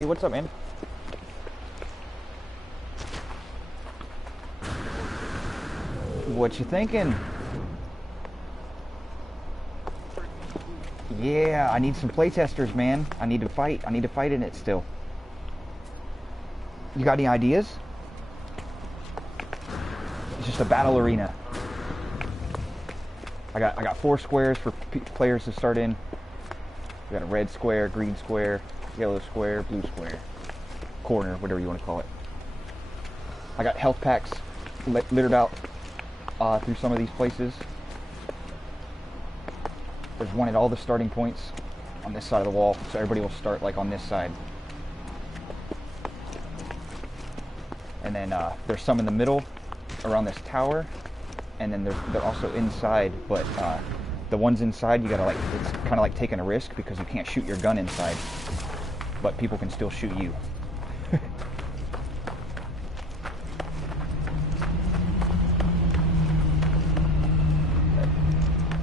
Hey, what's up, man? What you thinking? Yeah, I need some playtesters, man. I need to fight in it still. You got any ideas? It's just a battle arena. I got 4 squares for players to start in. We got a red square, green square, yellow square, blue square, corner, whatever you want to call it. I got health packs littered out through some of these places. There's one at all the starting points on this side of the wall, so everybody will start like on this side. And then there's some in the middle around this tower, and then they're also inside, but the ones inside, you gotta like, it's kind of like taking a risk because you can't shoot your gun inside, but people can still shoot you.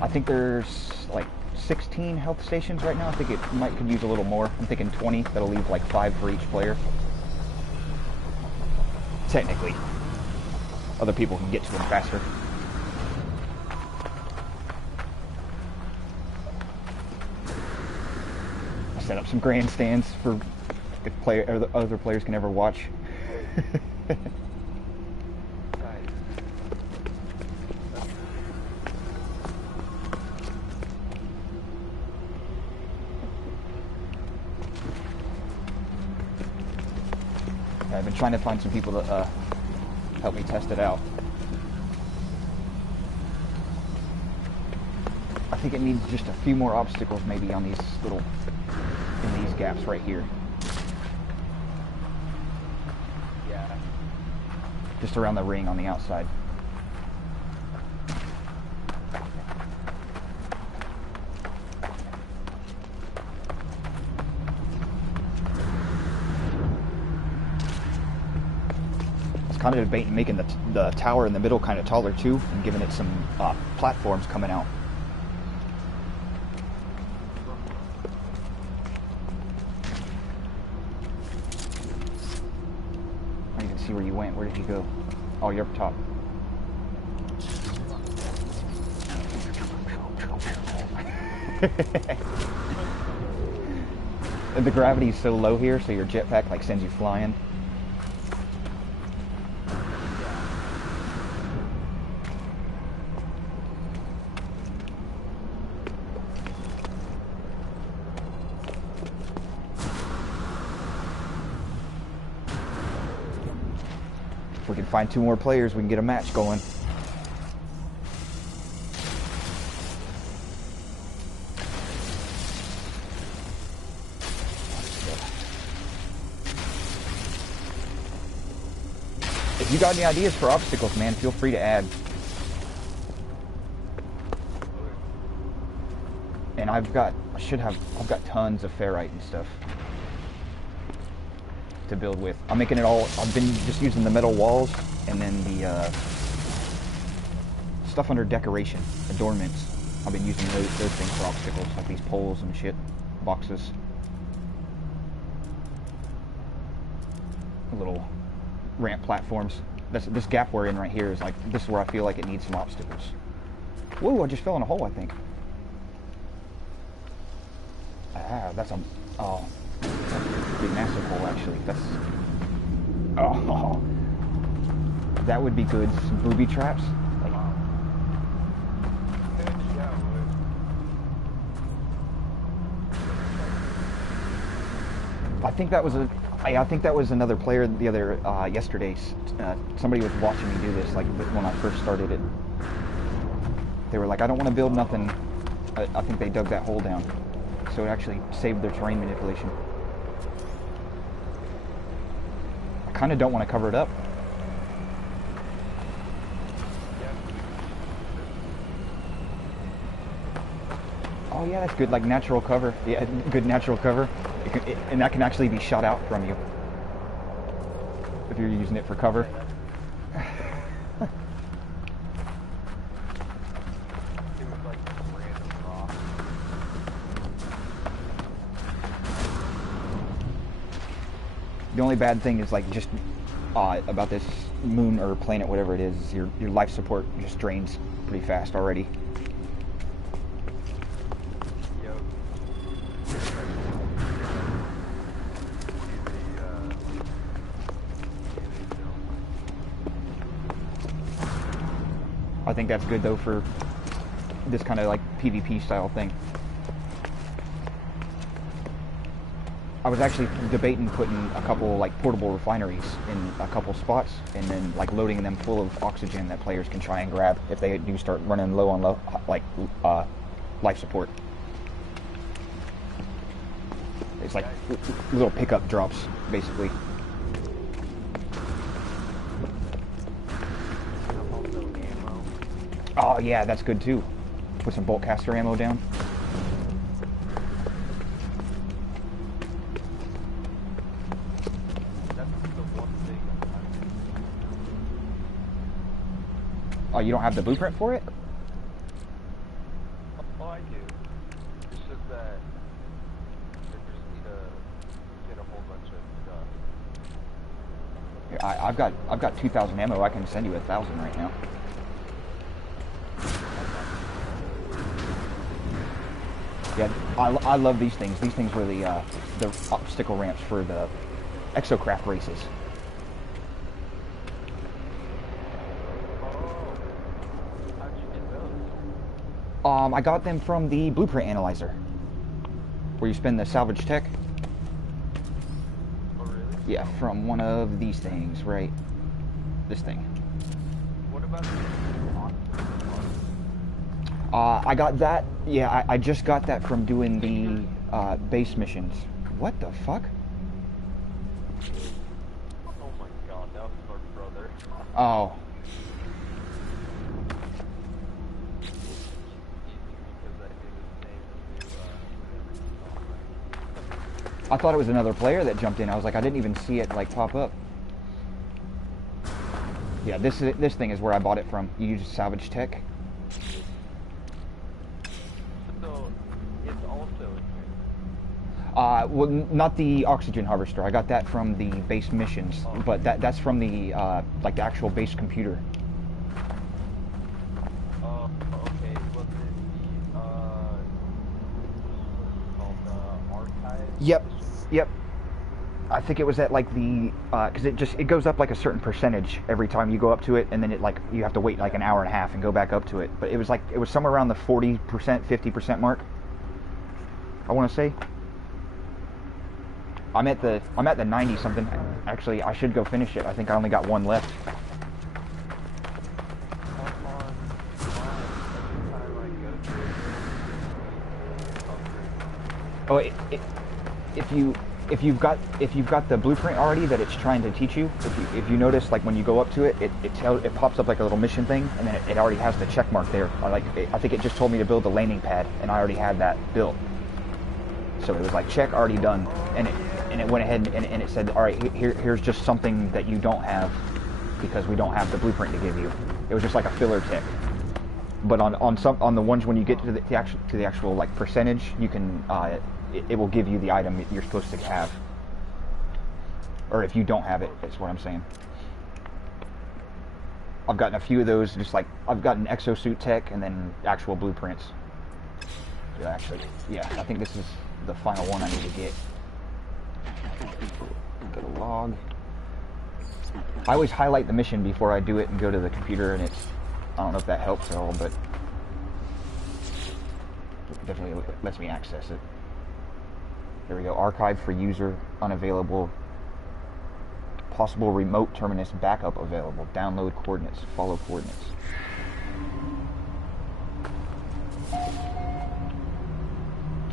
I think there's like 16 health stations right now. I think it could use a little more. I'm thinking 20. That'll leave like 5 for each player. Technically. Other people can get to them faster. I set up some grandstands for if other players can ever watch. I've been trying to find some people to help me test it out. I think it needs just a few more obstacles maybe on these in these gaps right here. Yeah. Just around the ring on the outside. Kind of debating making the tower in the middle kind of taller too, and giving it some platforms coming out. I didn't even see where you went. Where did you go? Oh, you're up top. And the gravity's so low here, so your jetpack like sends you flying. If we can find 2 more players, we can get a match going. If you got any ideas for obstacles, man, feel free to add. And I've got tons of ferrite and stuff to build with. I'm making it all, I've been just using the metal walls and then the stuff under decoration, adornments. I've been using those things for obstacles, like these poles and shit, boxes. Little ramp platforms. This gap we're in right here is like, this is where I feel like it needs some obstacles. Whoa, I just fell in a hole, I think. Ah, that's a big massive hole actually. Oh, that would be good. Some booby traps. Like, I think that was another player the other yesterday. Somebody was watching me do this like when I first started it. They were like, I don't want to build nothing. I think they dug that hole down, so it actually saved their terrain manipulation. I kind of don't want to cover it up. Oh yeah, that's good, like natural cover. Yeah, good natural cover. And that can actually be shot out from you if you're using it for cover. The only bad thing is like just about this moon or planet, whatever it is, your life support just drains pretty fast already. Yep. I think that's good though for this kind of like PvP style thing. I was actually debating putting a couple like portable refineries in a couple spots and then like loading them full of oxygen that players can try and grab if they do start running low on life support. It's like little pickup drops basically. Oh yeah, that's good too. Put some bolt caster ammo down. Oh, you don't have the blueprint for it? Oh, I do. It's just that I just need to get a whole bunch of stuff. Here, I've got 2,000 ammo. I can send you 1,000 right now. Yeah, I love these things. These things were the obstacle ramps for the exocraft races. I got them from the blueprint analyzer, where you spend the salvage tech. Oh, really? Yeah, from one of these things, right? This thing. What about I got that. Yeah, I just got that from doing the base missions. What the fuck? Oh my god, that was my brother. Oh. I thought it was another player that jumped in. I was like, I didn't even see it like pop up. Yeah, this thing is where I bought it from. You use salvage tech. So it's also in here. Well, not the oxygen harvester. I got that from the base missions, but that's from the like the actual base computer. Oh, okay. Was it the called the archive? Yep. Yep. I think it was at like the because it goes up like a certain percentage every time you go up to it, and then it like you have to wait like an hour and a half and go back up to it. But it was somewhere around the 40%, 50% mark. I want to say. I'm at the 90 something. Actually, I should go finish it. I think I only got one left. Oh, if you've got the blueprint already that it's trying to teach you, if you notice, like when you go up to it, it pops up like a little mission thing, and then it already has the check mark there. I think it just told me to build the landing pad, and I already had that built. So it was like check already done, and it went ahead and it said, all right, here's just something that you don't have because we don't have the blueprint to give you. It was just like a filler tick. But on the ones when you get to the actual like percentage, you can it will give you the item that you're supposed to have. Or if you don't have it, that's what I'm saying. I've gotten a few of those, just like I've gotten exosuit tech and then actual blueprints. Actually, yeah, I think this is the final one I need to get. Go to log. I always highlight the mission before I do it and go to the computer, and I don't know if that helps at all, but it definitely lets me access it. There we go. Archive for user unavailable. Possible remote terminus backup available. Download coordinates. Follow coordinates.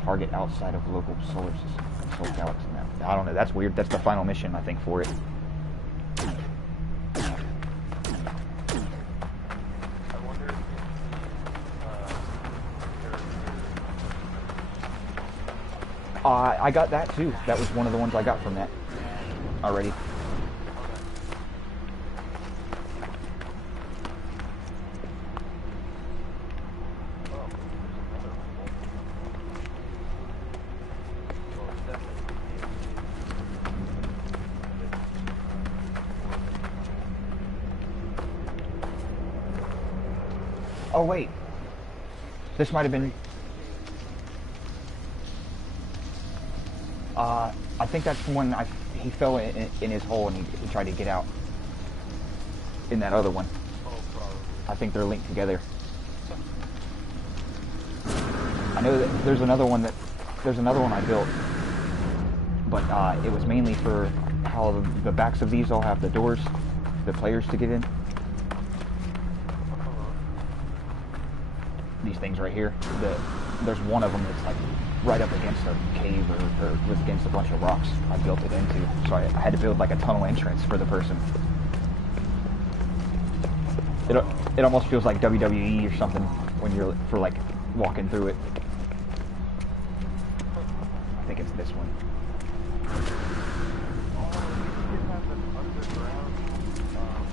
Target outside of local solar system. Solar galaxy map. I don't know. That's weird. That's the final mission, I think, for it. I got that too. That was one of the ones I got from that already. Oh wait, this might have been. I think that's when he fell in his hole and he tried to get out. In that other one. Oh, probably. I think they're linked together. I know that there's another one I built, but it was mainly for how the backs of these all have the doors, the players to get in. These things right here. There's one of them that's like right up against a cave or was against a bunch of rocks I built it into. So I had to build like a tunnel entrance for the person. It almost feels like WWE or something when you're for like walking through it. I think it's this one.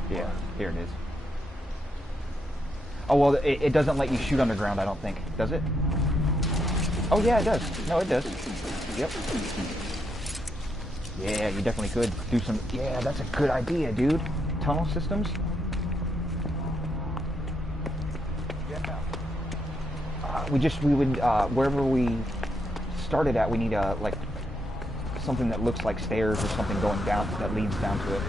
Yeah, here it is. Oh well, it doesn't let you shoot underground, I don't think. Does it? Oh yeah, it does. No, it does. Yep. Yeah, you definitely could do some. Yeah, that's a good idea, dude. Tunnel systems. We would wherever we started at, we need like something that looks like stairs or something going down that leads down to it.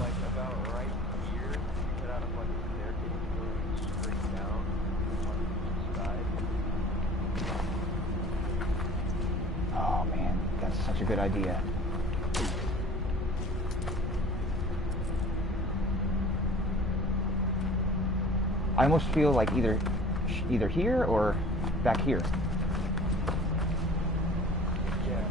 Like about right here, you get out of like the staircase going straight down on the side. Oh man, that's such a good idea. I almost feel like either here or back here. Yeah.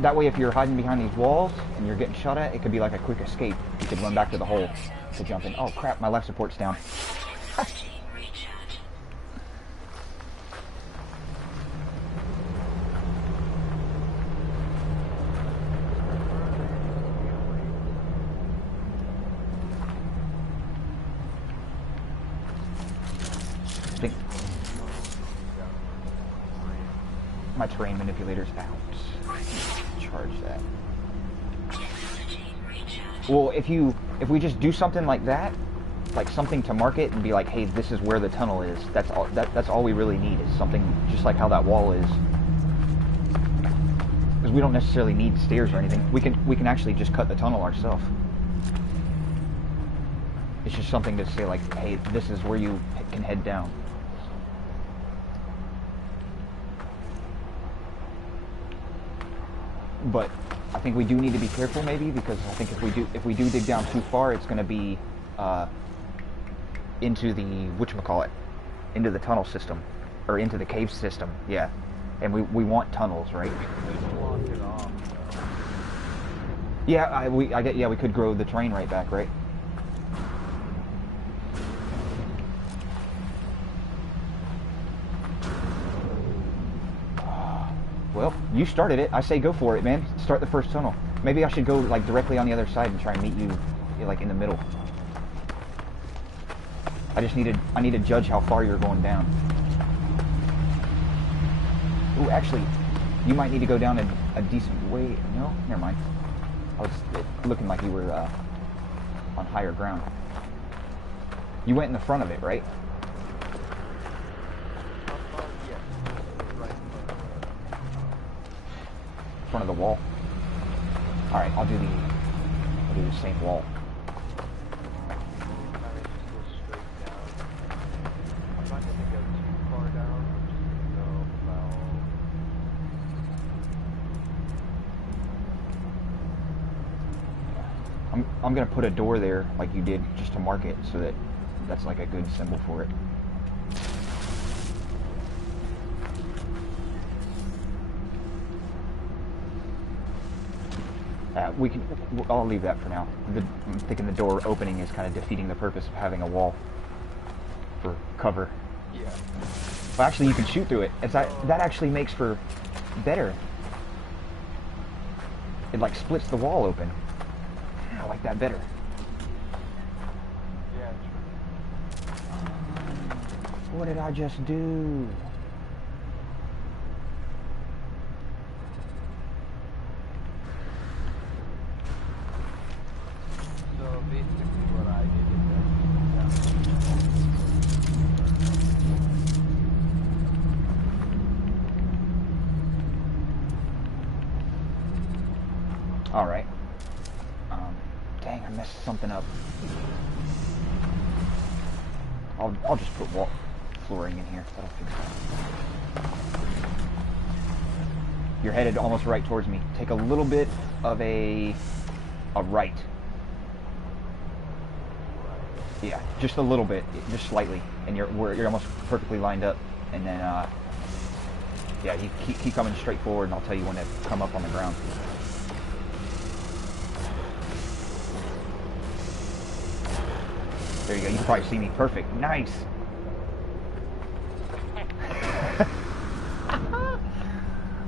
That way, if you're hiding behind these walls and you're getting shot at, it could be like a quick escape. You could run back to the hole to jump in. Oh crap, my life support's down. I think my terrain manipulator's out. Charge that. Well, if we just do something like that, like something to mark it and be like, hey, this is where the tunnel is. That's all. That's all we really need is something just like how that wall is. Because we don't necessarily need stairs or anything. We can actually just cut the tunnel ourselves. It's just something to say like, hey, this is where you can head down. But I think we do need to be careful maybe, because I think if we do dig down too far, it's going to be into the whatchamacallit, into the tunnel system or into the cave system. Yeah, and we want tunnels, right? Yeah, we could grow the terrain right back, right? Well, you started it. I say go for it, man. Start the first tunnel. Maybe I should go like directly on the other side and try and meet you like in the middle. I need to judge how far you're going down. Ooh, actually, you might need to go down a decent way. No, never mind. I was looking like you were on higher ground. You went in the front of it, right? Front of the wall. All right, I'll do the same wall. I'm gonna put a door there like you did just to mark it, so that that's like a good symbol for it. I'll leave that for now. I'm thinking the door opening is kind of defeating the purpose of having a wall for cover. Yeah. Well, actually, you can shoot through it. That actually makes for better. It like splits the wall open. I like that better. Yeah, true. What did I just do? So basically what I did is Alright. Dang, I messed something up. I'll just put wall flooring in here. That'll fix that. You're headed almost right towards me. Take a little bit of a right. Yeah, just a little bit, just slightly, and you're almost perfectly lined up. And then, yeah, you keep coming straight forward, and I'll tell you when to come up on the ground. There you go. You can probably see me. Perfect. Nice.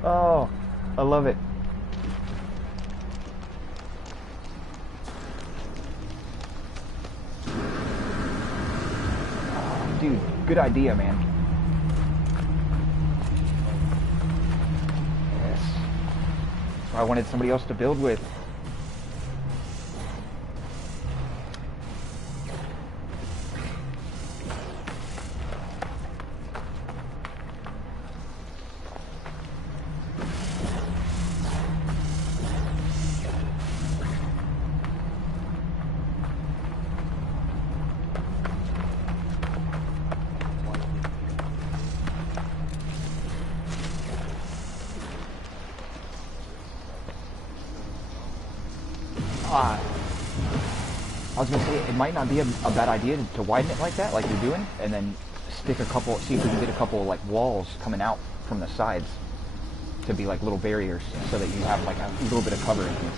Oh, I love it. Oh, dude, good idea, man. Yes. That's what I wanted somebody else to build with. I was gonna say, it might not be a bad idea to widen it like that, like you're doing, and then stick a couple, see if we can get a couple like walls coming out from the sides to be like little barriers, so that you have like a little bit of cover in here.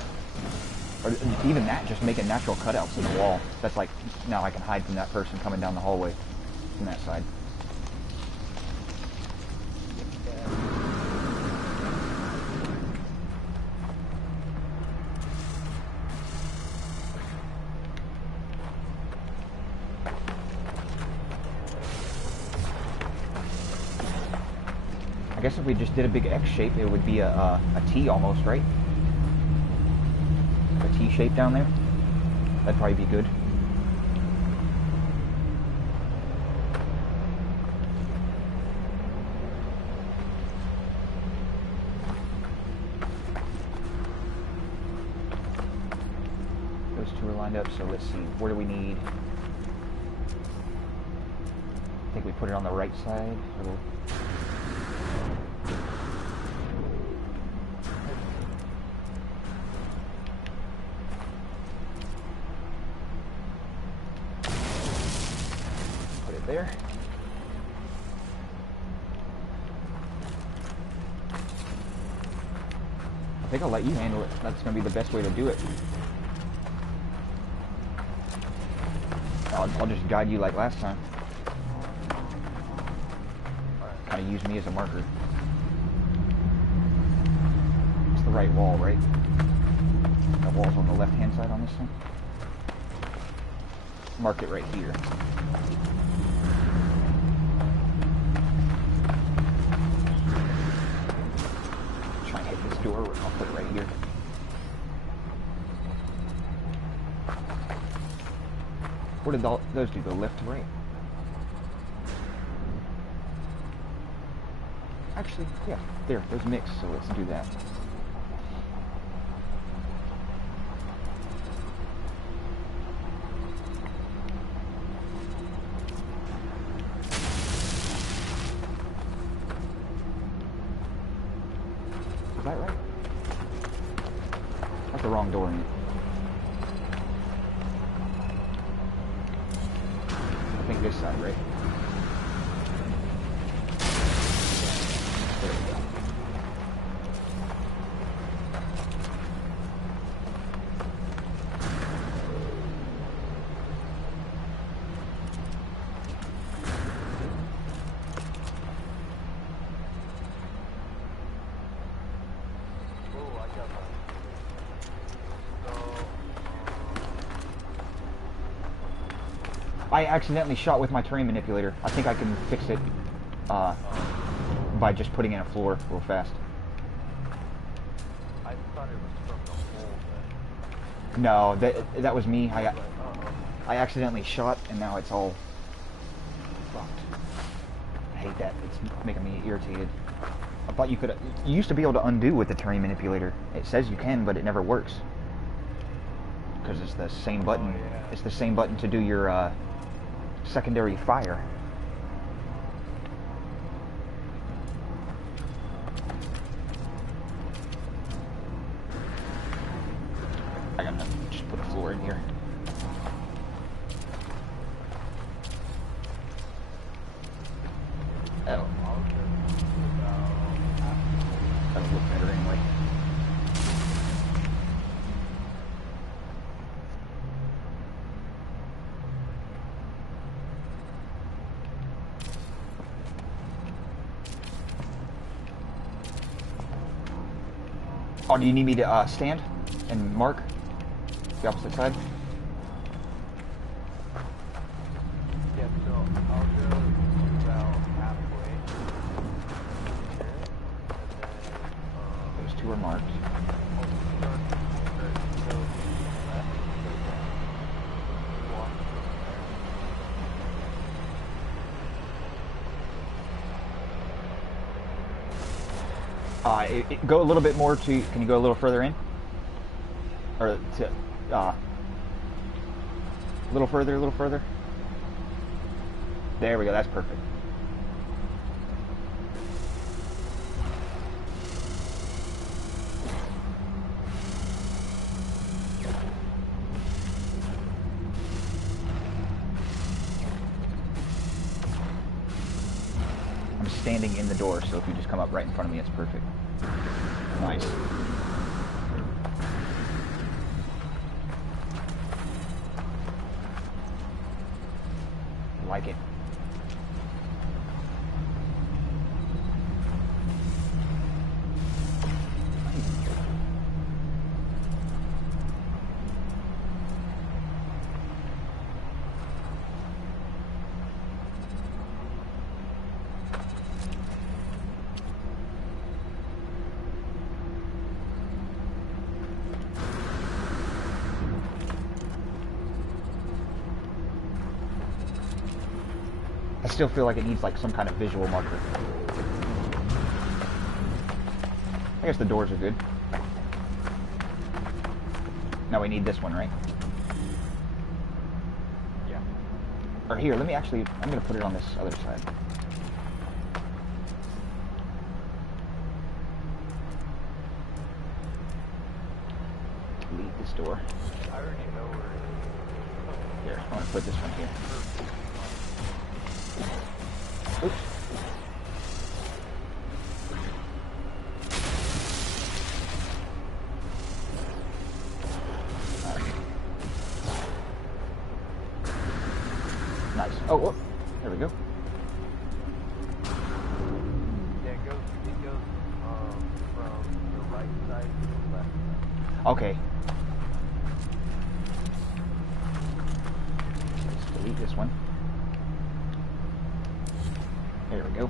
Or even that, just making natural cutouts in the wall. That's like, now I can hide from that person coming down the hallway from that side. I guess if we just did a big X shape, it would be a T almost, right? A T shape down there. That'd probably be good. Those two are lined up, so let's see. Where do we need? I think we put it on the right side. There. I think I'll let you handle it. That's going to be the best way to do it. I'll just guide you like last time. Kind of use me as a marker. It's the right wall, right? The wall's on the left-hand side on this one. Mark it right here. Door, I'll put it right here. Where did those two go? Left to right? Actually, yeah, there, those mix, so let's do that. Is that right? That's the wrong door in it. I think this side, right? There we go. I accidentally shot with my terrain manipulator. I think I can fix it by just putting in a floor real fast. I thought it was from the hole, but... No, that was me. I accidentally shot, and now it's all fucked. I hate that. It's making me irritated. I thought you could. You used to be able to undo with the terrain manipulator. It says you can, but it never works. Because it's the same button. Oh, yeah. It's the same button to do your secondary fire. I gotta just put a floor in here. That'll look better anyway. Oh, do you need me to stand and mark the opposite side? Yeah, so I'll go about halfway here, and then, Those two are marked. I'll start to go left, walk Go a little bit more to. Can you go a little further in? Or to. A little further, a little further. There we go. That's perfect. I'm standing in the door, so if you just come up right in front of me, it's perfect. Nice. Like it. I still feel like it needs like some kind of visual marker. I guess the doors are good. Now we need this one, right? Yeah. Or here, let me actually, I'm going to put it on this other side. Delete this door. I already know where it Here, I'm going to put this one here. Oops. Nice. Oh, whoop. There we go. Yeah, it goes from the right side to the left side. Okay. Let's delete this one. There we go.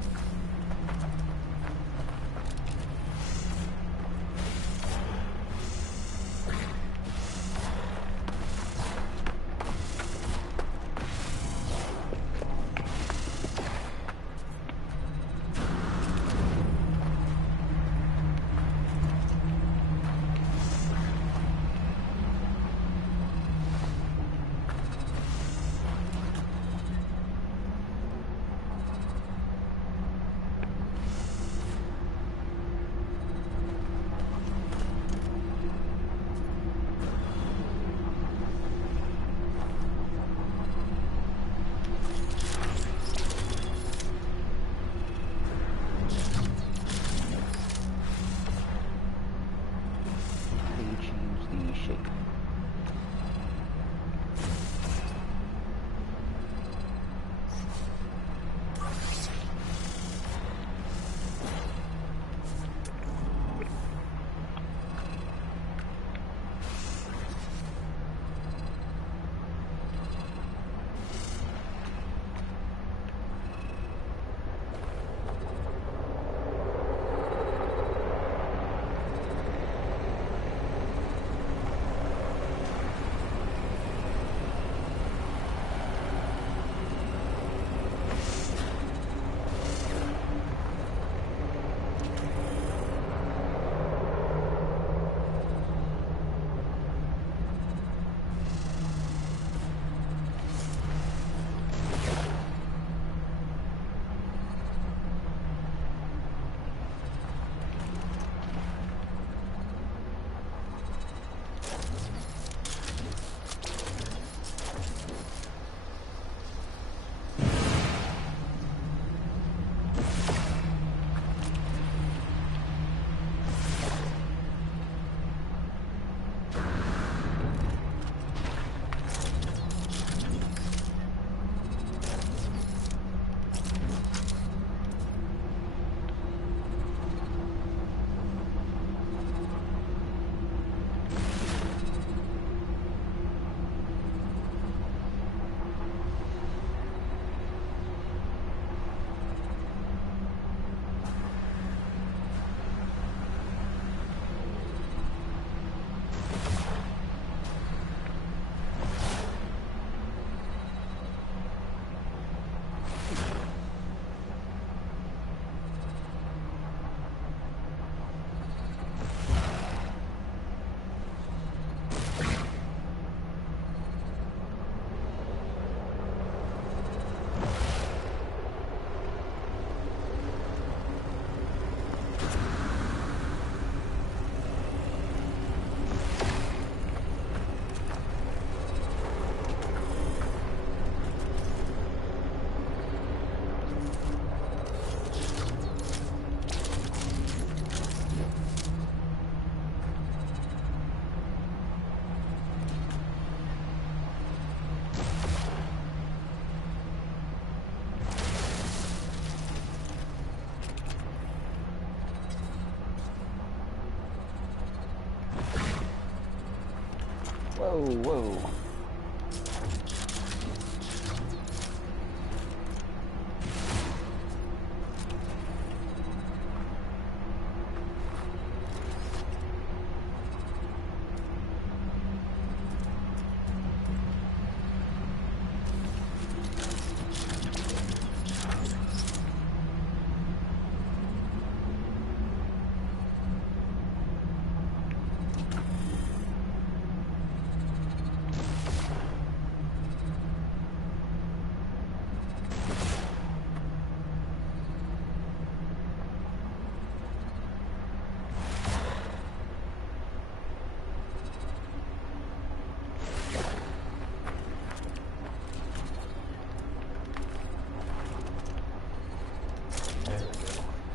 Whoa, whoa.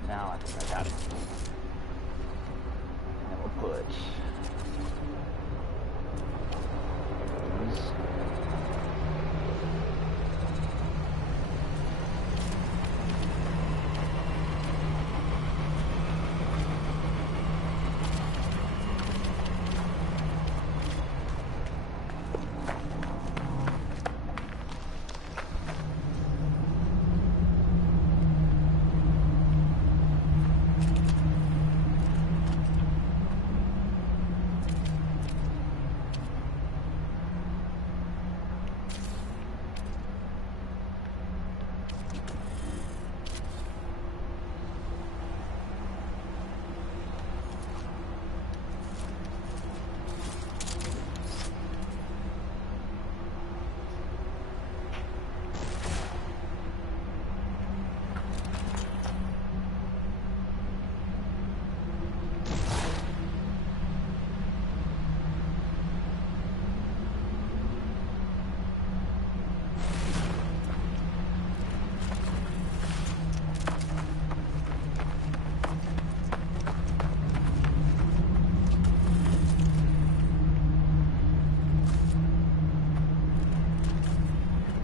Now I think I got it. And we'll put these.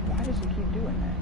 Why does it keep doing that?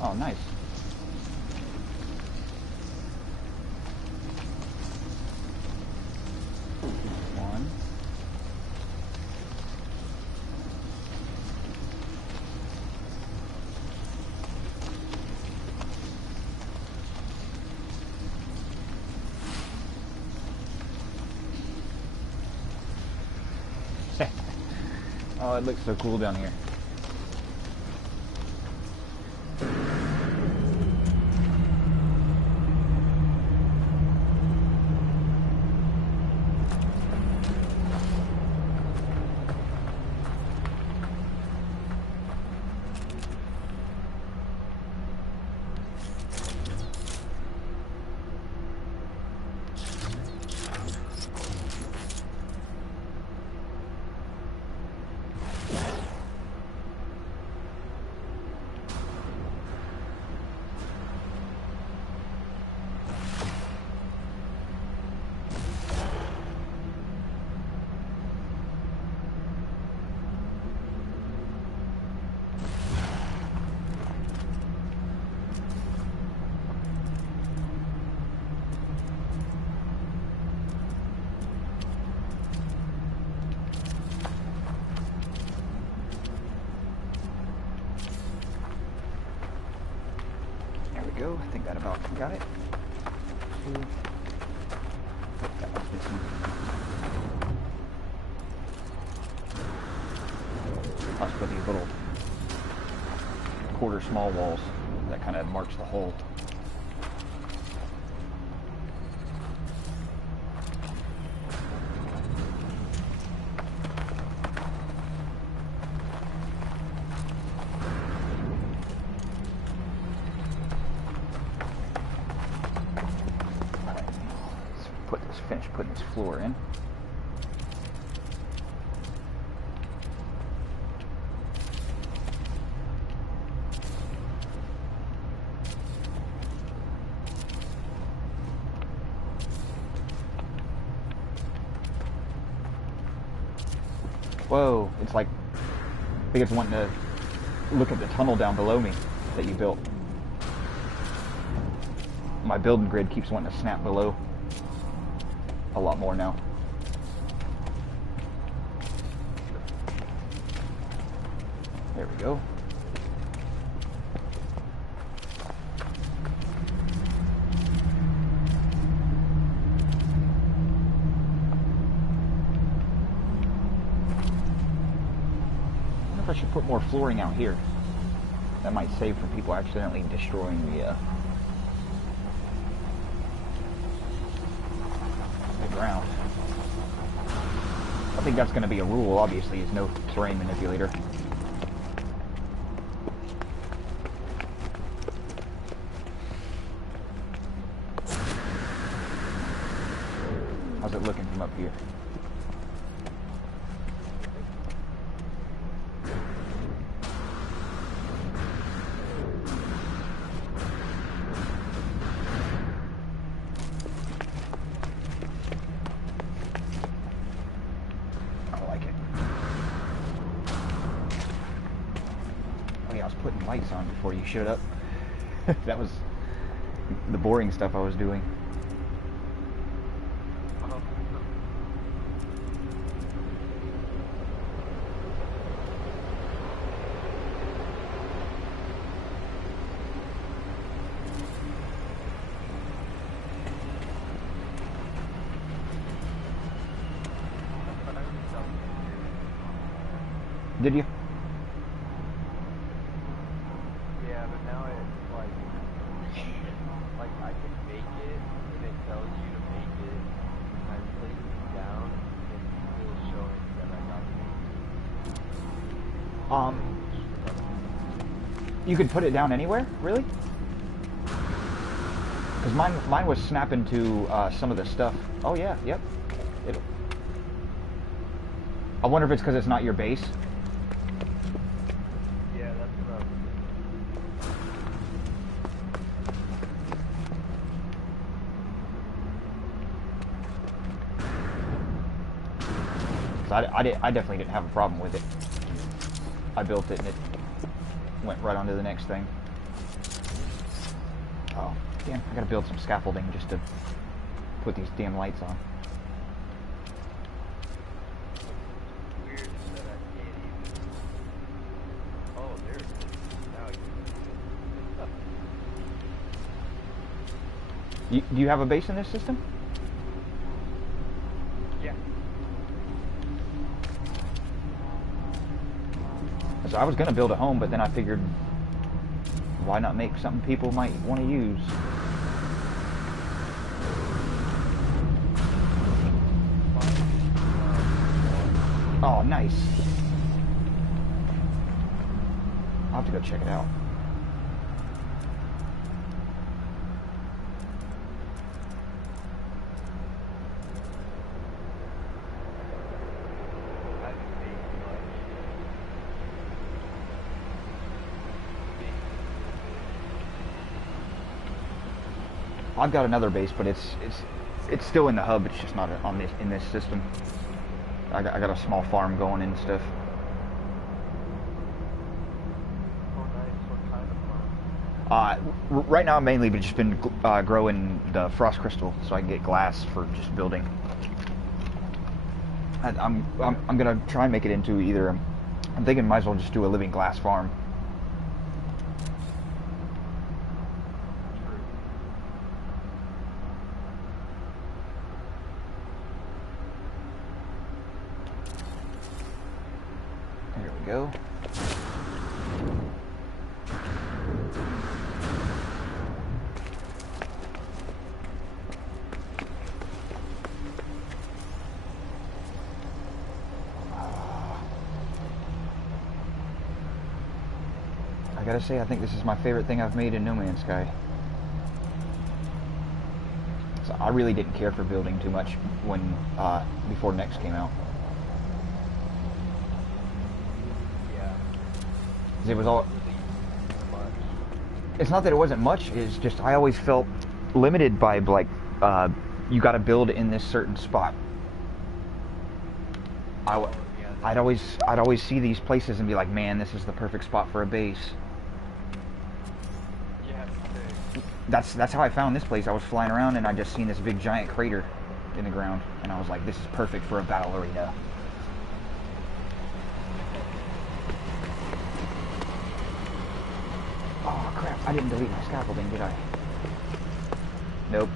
Oh, nice. One. Oh, it looks so cool down here. we go. I think that about got it. That was this one. I'll just put these little quarter small walls that kind of marks the hole. Finish putting this floor in. Whoa, it's like, I think it's wanting to look at the tunnel down below me that you built. My building grid keeps wanting to snap below. A lot more now. There we go. I wonder if I should put more flooring out here. That might save from people accidentally destroying the ground. I think that's going to be a rule, obviously, is no terrain manipulator. How's it looking from up here? Putting lights on before you showed up. That was the boring stuff I was doing. Did you? You could put it down anywhere, really? Because mine was snapping to some of the stuff. Oh yeah, yep. I wonder if it's because it's not your base. Yeah, that's what I definitely didn't have a problem with it. I built it and it went right onto the next thing. Oh, damn, I gotta build some scaffolding just to put these damn lights on. weird that I can't even... Oh, there it is. Now you can... Do you have a base in this system? Yeah. So I was gonna build a home, but then I figured, why not make something people might want to use? Oh, nice. I'll have to go check it out. I've got another base, but it's still in the hub. It's just not on in this system. I got a small farm going and stuff. Oh, nice. What kind of farm? Right now, I've mainly just been growing the frost crystal, so I can get glass for just building. I'm gonna try and make it into either. I'm thinking might as well just do a living glass farm. go. I gotta say, I think this is my favorite thing I've made in No Man's Sky. So I really didn't care for building too much when before Next came out. Yeah. 'Cause it was all. It's not that it wasn't much. It's just I always felt limited by like you got to build in this certain spot. I'd always see these places and be like, man, this is the perfect spot for a base. That's how I found this place. I was flying around and I just seen this big giant crater in the ground, and I was like, this is perfect for a battle arena. Oh crap, I didn't delete my scaffolding, did I? Nope.